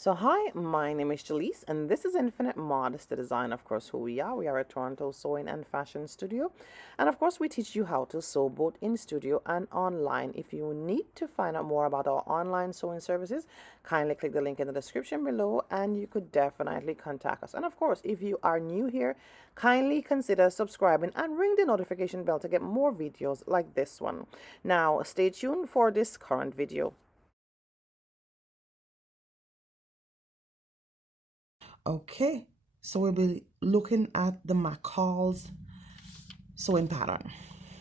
So hi, my name is Gellis, and this is Infinite Modesty Design. Of course, who we are. We are a Toronto sewing and fashion studio. And of course, we teach you how to sew both in studio and online. If you need to find out more about our online sewing services, kindly click the link in the description below and you could definitely contact us. And of course, if you are new here, kindly consider subscribing and ring the notification bell to get more videos like this one. Now, stay tuned for this current video. Okay, so we'll be looking at the McCall's sewing pattern.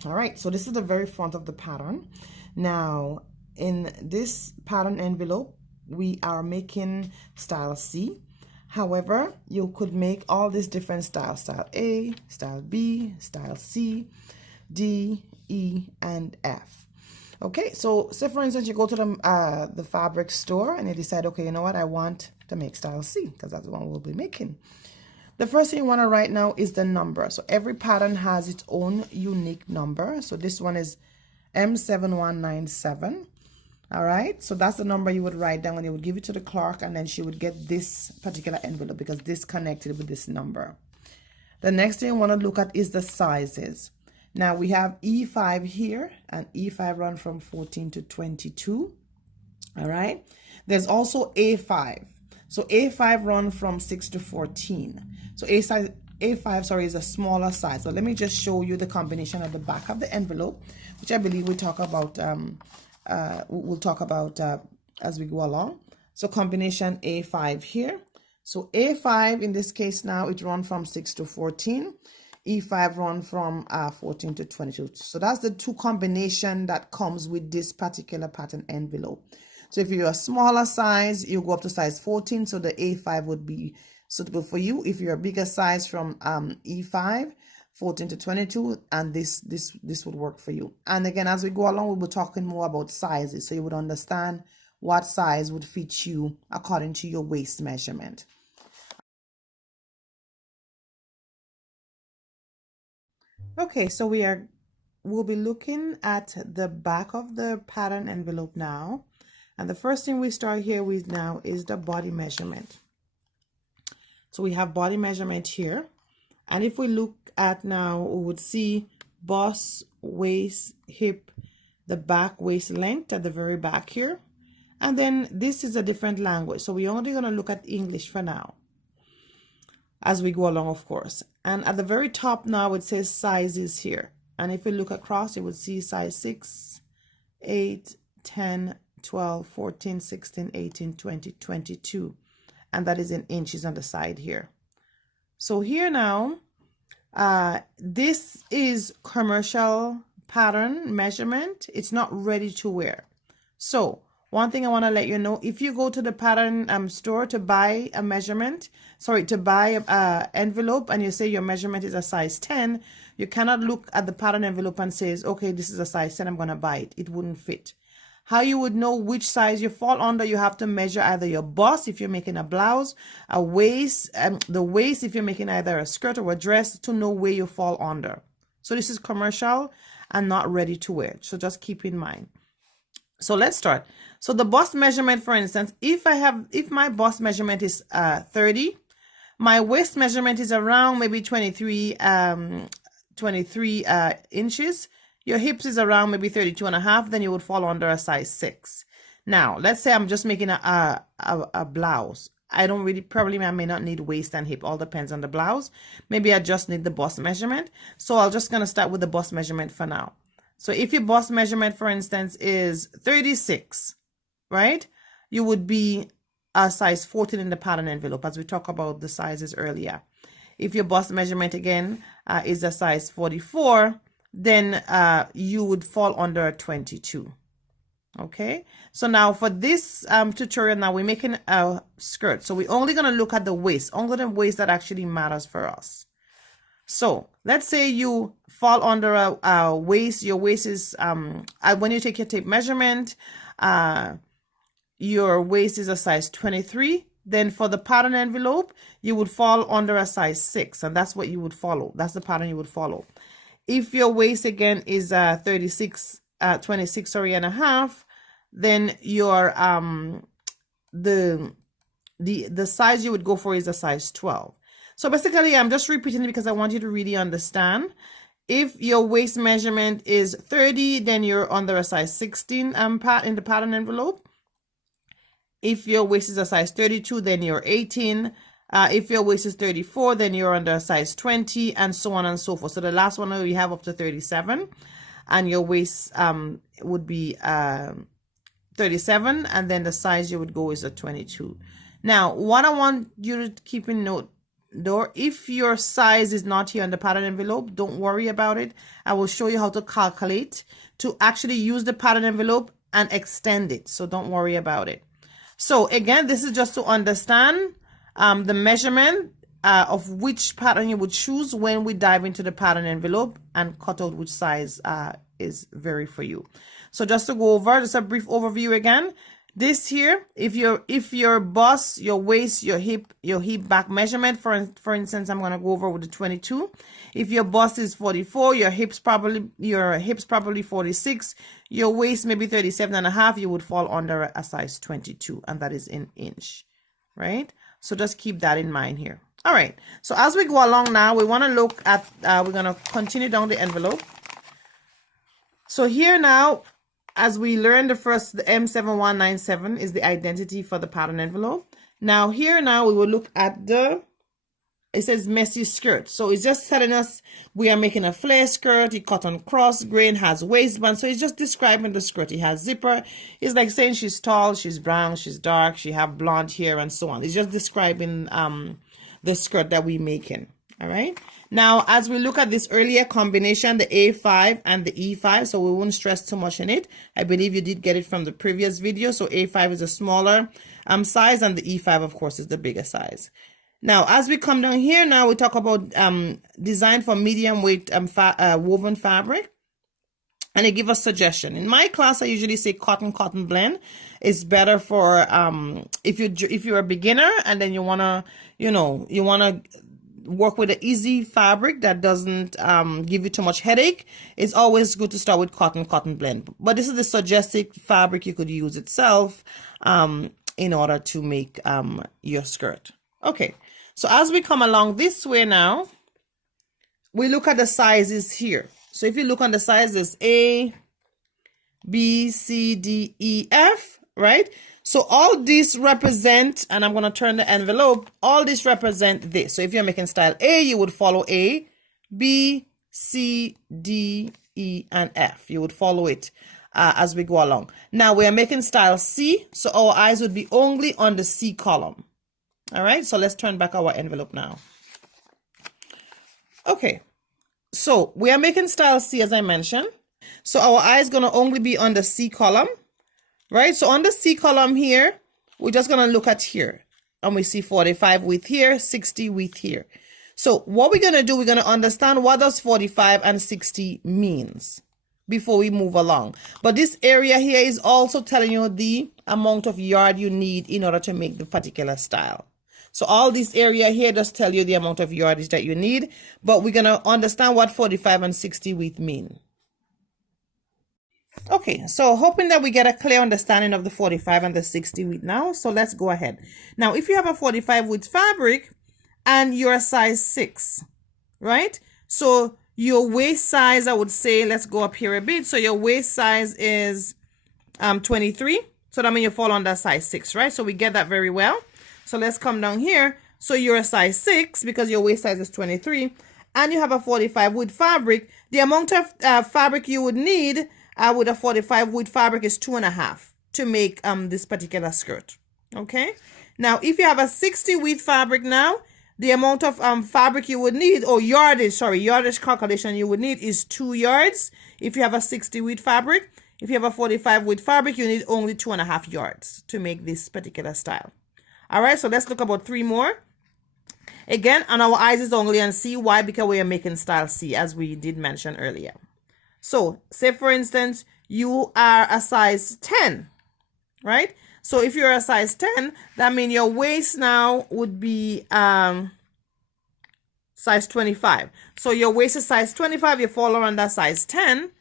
All right, so this is the very front of the pattern. Now, in this pattern envelope, we are making style C. However, you could make all these different styles: style A, style B, style C, D, E, and F. Okay, so say for instance you go to the fabric store and you decide, okay, you know what, I want to make style C because that's the one we'll be making. The first thing you want to write now is the number. So every pattern has its own unique number. So this one is M7197. All right, so that's the number you would write down and you would give it to the clerk, and then she would get this particular envelope because this connected with this number. The next thing you want to look at is the sizes. Now we have E5 here, and E5 run from 14 to 22. All right. There's also A5. So A5 run from 6 to 14. So A5, sorry, is a smaller size. So let me just show you the combination at the back of the envelope, which I believe we'll talk about as we go along. So combination A5 here. So A5 in this case now, it run from 6 to 14. E5 run from 14 to 22. So that's the two combination that comes with this particular pattern envelope. So if you're a smaller size, you go up to size 14. So the A5 would be suitable for you. If you're a bigger size from E5, 14 to 22, and this would work for you. And again, as we go along, we'll be talking more about sizes, so you would understand what size would fit you according to your waist measurement. Okay, so we'll be looking at the back of the pattern envelope now. And the first thing we start here with now is the body measurement. So we have body measurement here. And if we look at now, we would see bust, waist, hip, the back waist length at the very back here. And then this is a different language. So we're only going to look at English for now, as we go along, of course. And at the very top now, it says sizes here. And if we look across, you would see size 6, 8, 10, 12, 14, 16, 18, 20, 22. And that is in inches on the side here. So here now, this is commercial pattern measurement. It's not ready to wear. So one thing I want to let you know, if you go to the pattern store to buy a measurement, to buy an envelope, and you say your measurement is a size 10, you cannot look at the pattern envelope and says, okay, this is a size 10, I'm going to buy it. It wouldn't fit. How you would know which size you fall under, you have to measure either your bust if you're making a blouse, a waist, the waist if you're making either a skirt or a dress, to know where you fall under. So this is commercial and not ready to wear. So just keep in mind. So let's start. So the bust measurement, for instance, if my bust measurement is 30, my waist measurement is around maybe 23 inches. Your hips is around maybe 32 and a half, then you would fall under a size 6. Now, let's say I'm just making a blouse. I may not need waist and hip, all depends on the blouse. Maybe I just need the bust measurement. So I'm just going to start with the bust measurement for now. So if your bust measurement, for instance, is 36, right? You would be a size 14 in the pattern envelope, as we talked about the sizes earlier. If your bust measurement, again, is a size 44, then you would fall under 22. Okay, so now for this tutorial, now we're making a skirt. So we're only going to look at the waist, only the waist that actually matters for us. So let's say you fall under a waist. Your waist is, when you take your tape measurement, your waist is a size 23. Then for the pattern envelope, you would fall under a size 6, and that's what you would follow. That's the pattern you would follow. If your waist again is 26 and a half, then your the the size you would go for is a size 12. So basically, I'm just repeating it because I want you to really understand. If your waist measurement is 30, then you're under a size 16 in the pattern envelope. If your waist is a size 32, then you're 18. If your waist is 34, then you're under a size 20, and so on and so forth. So the last one we have up to 37, and your waist would be 37, and then the size you would go is a 22. Now, what I want you to keep in note, though, if your size is not here on the pattern envelope, don't worry about it. I will show you how to calculate to actually use the pattern envelope and extend it. So don't worry about it. So again, this is just to understand the measurement of which pattern you would choose when we dive into the pattern envelope and cut out which size is very for you. So just to go over, just a brief overview again. This here, if your bust, your waist, your hip back measurement, for instance, I'm gonna go over with the 22. If your bust is 44, your hips probably 46, your waist maybe 37 and a half, you would fall under a size 22, and that is in inch, right? So just keep that in mind here. All right. So as we go along now, we want to look at we're gonna continue down the envelope. So here now, as we learned the M7197 is the identity for the pattern envelope. Now here now we will look at it says messy skirt. So it's just telling us we are making a flare skirt. It cut on cross grain, has waistband. So it's just describing the skirt. It has zipper. It's like saying she's tall, she's brown, she's dark, she have blonde hair, and so on. It's just describing the skirt that we're making. All right. Now, as we look at this earlier combination, the A5 and the E5, so we won't stress too much in it. I believe you did get it from the previous video. So A5 is a smaller size, and the E5, of course, is the bigger size. Now, as we come down here, now we talk about design for medium weight woven fabric. And they give us suggestion. In my class, I usually say cotton blend is better for if you're a beginner and then you wanna work with an easy fabric that doesn't give you too much headache. It's always good to start with cotton blend. But this is the suggested fabric you could use itself in order to make your skirt. Okay, so as we come along this way now, we look at the sizes here. So if you look on the sizes A, B, C, D, E, F, right? So all these represent, and I'm going to turn the envelope, all these represent this. So if you're making style A, you would follow A, B, C, D, E, and F. You would follow it as we go along. Now we are making style C, so our eyes would be only on the C column. All right, so let's turn back our envelope now. Okay, so we are making style C as I mentioned. So our eye is going to only be on the C column. Right, so on the C column here, we're just going to look at here. And we see 45 width here, 60 width here. So what we're going to do, we're going to understand what does 45 and 60 means before we move along. But this area here is also telling you the amount of yard you need in order to make the particular style. So all this area here does tell you the amount of yardage that you need. But we're going to understand what 45 and 60 width mean. Okay, so hoping that we get a clear understanding of the 45 and the 60 width now. So let's go ahead. Now, if you have a 45 width fabric and you're a size 6, right? So your waist size, I would say, let's go up here a bit. So your waist size is 23. So that means you fall under size 6, right? So we get that very well. So let's come down here. So you're a size 6 because your waist size is 23 and you have a 45 width fabric. The amount of fabric you would need with a 45 width fabric is 2.5 to make this particular skirt. Okay. Now, if you have a 60 width fabric now, the amount of fabric you would need, or yardage calculation you would need is 2 yards. If you have a 60 width fabric, if you have a 45 width fabric, you need only 2.5 yards to make this particular style. All right. So let's look about 3 more. Again, and our eyes is only on C. Why? Because we are making style C, as we did mention earlier. So say for instance, you are a size 10, right? So if you're a size 10, that means your waist now would be size 25. So your waist is size 25, you fall around that size 10,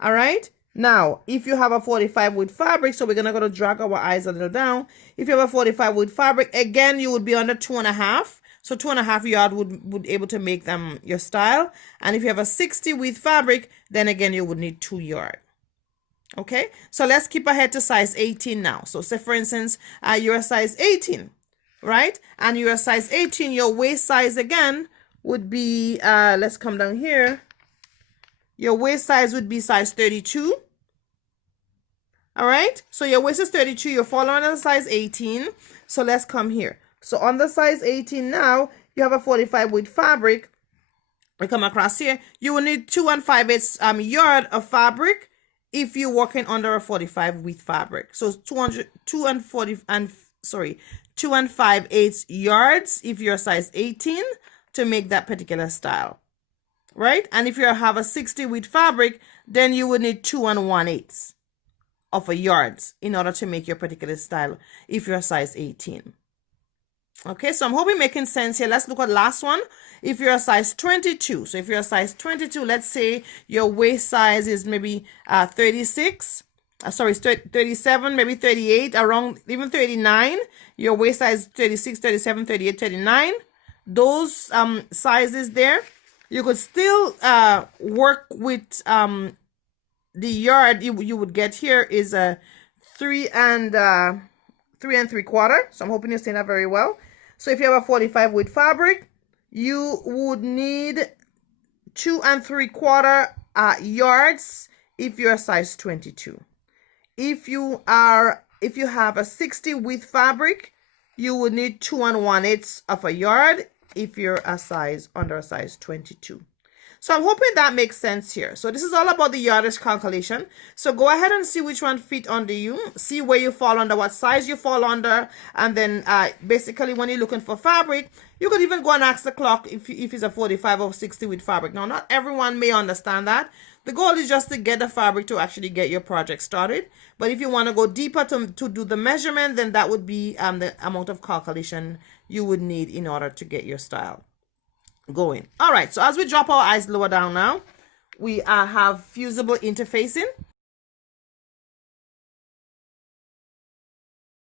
all right? Now, if you have a 45 with fabric, so we're going to go to drag our eyes a little down. If you have a 45 with fabric, again, you would be under 2.5. So 2.5 yard would able to make them your style. And if you have a 60 with fabric, then again, you would need 2 yard. Okay, so let's keep ahead to size 18 now. So say for instance, you're a size 18, right? And you're a size 18, your waist size again would be, let's come down here. Your waist size would be size 32. All right, so your waist is 32, you're following on size 18. So let's come here. So on the size 18 now, you have a 45 with fabric. We come across here, you will need 2 5/8 yard of fabric if you're working under a 45 with fabric. So 2 5/8 yards if you're size 18 to make that particular style, right? And if you have a 60 with fabric, then you would need 2 1/8 of a yards in order to make your particular style if you're size 18. Okay, so I'm hoping making sense here. Let's look at last one. If you're a size 22, so if you're a size 22, let's say your waist size is maybe 37, maybe 38, around even 39. Your waist size 36, 37, 38, 39. Those sizes there, you could still work with the yard you would get here is a 3 3/4. So I'm hoping you're saying that very well. So if you have a 45 with fabric, you would need 2 3/4 yards if you're a size 22. If you have a 60 with fabric, you would need 2 1/8 of a yard if you're under a size 22. So I'm hoping that makes sense here. So this is all about the yardage calculation. So go ahead and see which one fit under you. See where you fall under, what size you fall under. And then basically when you're looking for fabric, you could even go and ask the clock if it's a 45 or 60 with fabric. Now, not everyone may understand that. The goal is just to get the fabric to actually get your project started. But if you want to go deeper to do the measurement, then that would be the amount of calculation you would need in order to get your style going. All right, so as we drop our eyes lower down now, we have fusible interfacing.